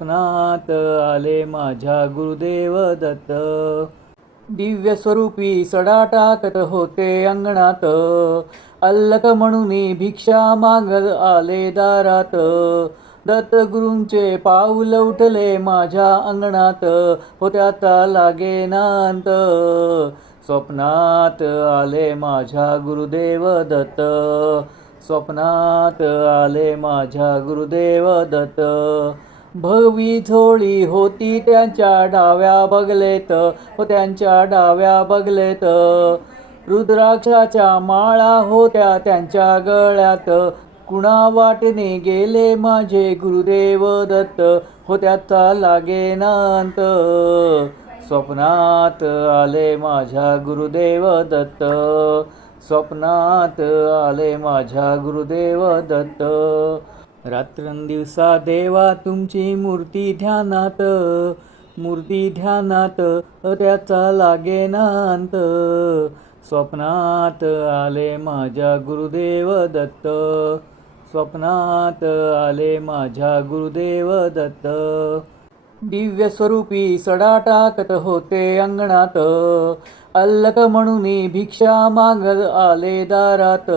स्वप्नात आले माझ्या गुरुदेव दत्त. दिव्य स्वरूपी सडा टाकत होते अंगणात, अल्लक म्हणून भिक्षा मागत आले दारात. दत्तगुरूंचे पाऊल उठले माझ्या अंगणात, होत्याचा लागेनांत. स्वप्नात आले माझ्या गुरुदेव दत्त. स्वप्नात आले माझ्या गुरुदेव दत्त. भगवी झोळी होती त्यांच्या डाव्या बगलेत, त्यांच्या डाव्या बगलेत. रुद्राक्षाच्या माळा होत्या त्यांच्या गळ्यात, कुणा वाटेने गेले माझे गुरुदेव दत्त, होत्याचा लागेनांत. स्वप्नात आले माझ्या गुरुदेव दत्त. स्वप्नात आले माझ्या गुरुदेव दत्त. रात्रंदिवसा देवा तुमची मूर्ती ध्यानात, मूर्ती ध्यानात त्याचा लागेनांत. स्वप्नात आले माझ्या गुरुदेव दत्त. स्वप्नात आले माझ्या गुरुदेव दत्त. दिव्य स्वरूपी सडा टाकत होते अंगणात, अल्लक म्हणून भिक्षा मागत आले दारात.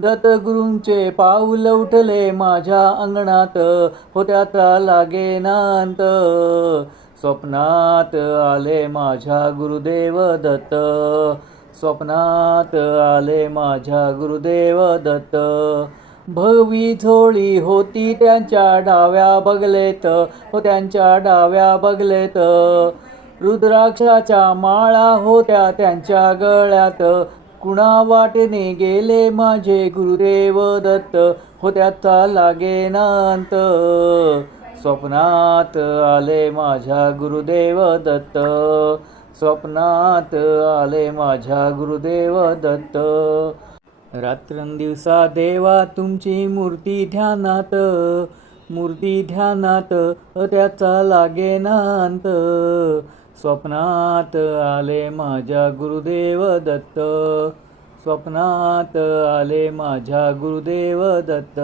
दत्तगुरूंचे पाऊल उठले माझ्या अंगणात, होत्याचा लागेनांत. स्वप्नात आले माझ्या गुरुदेव दत्त. स्वप्नात आले माझ्या गुरुदेव दत्त. भगवी झोळी होती त्यांच्या डाव्या बगलेत, त्यांच्या डाव्या बगलेत. रुद्राक्षाच्या माळा होत्या त्यांच्या गळ्यात, कुणा वाटेने गेले माझे गुरुदेव दत्त, होत्याचा लागेनांत. स्वप्नात आले माझ्या गुरुदेव दत्त. स्वप्नात आले माझ्या गुरुदेव दत्त. रात्रंदिवसा देवा तुमची मूर्ती ध्यानात, मूर्ती ध्यानात त्याचा लागेनांत. स्वप्नात आले माझ्या गुरुदेव दत्त. स्वप्नात आले माझ्या गुरुदेव दत्त.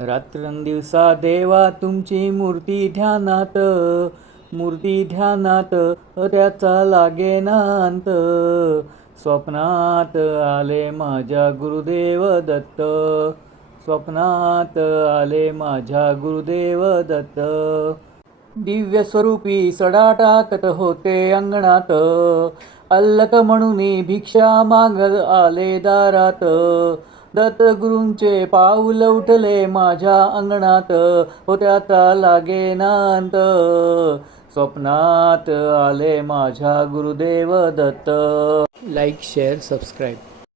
रात्रंदिवसा देवा तुमची मूर्ती ध्यानात, मूर्ती ध्यानात त्याचा लागेनांत. स्वप्नात आले माझ्या गुरुदेव दत्त. स्वप्नात आले माझ्या गुरुदेव दत्त. दिव्य स्वरूपी सडा टाकत होते अंगणात, अल्लक म्हणून भिक्षा मागत आले दारात. दत्तगुरूंचे पाऊल उठले माझ्या अंगणात, होत्याचा लागेनांत. स्वप्नात आले माझ्या Gurudev Datta. Like, share, subscribe.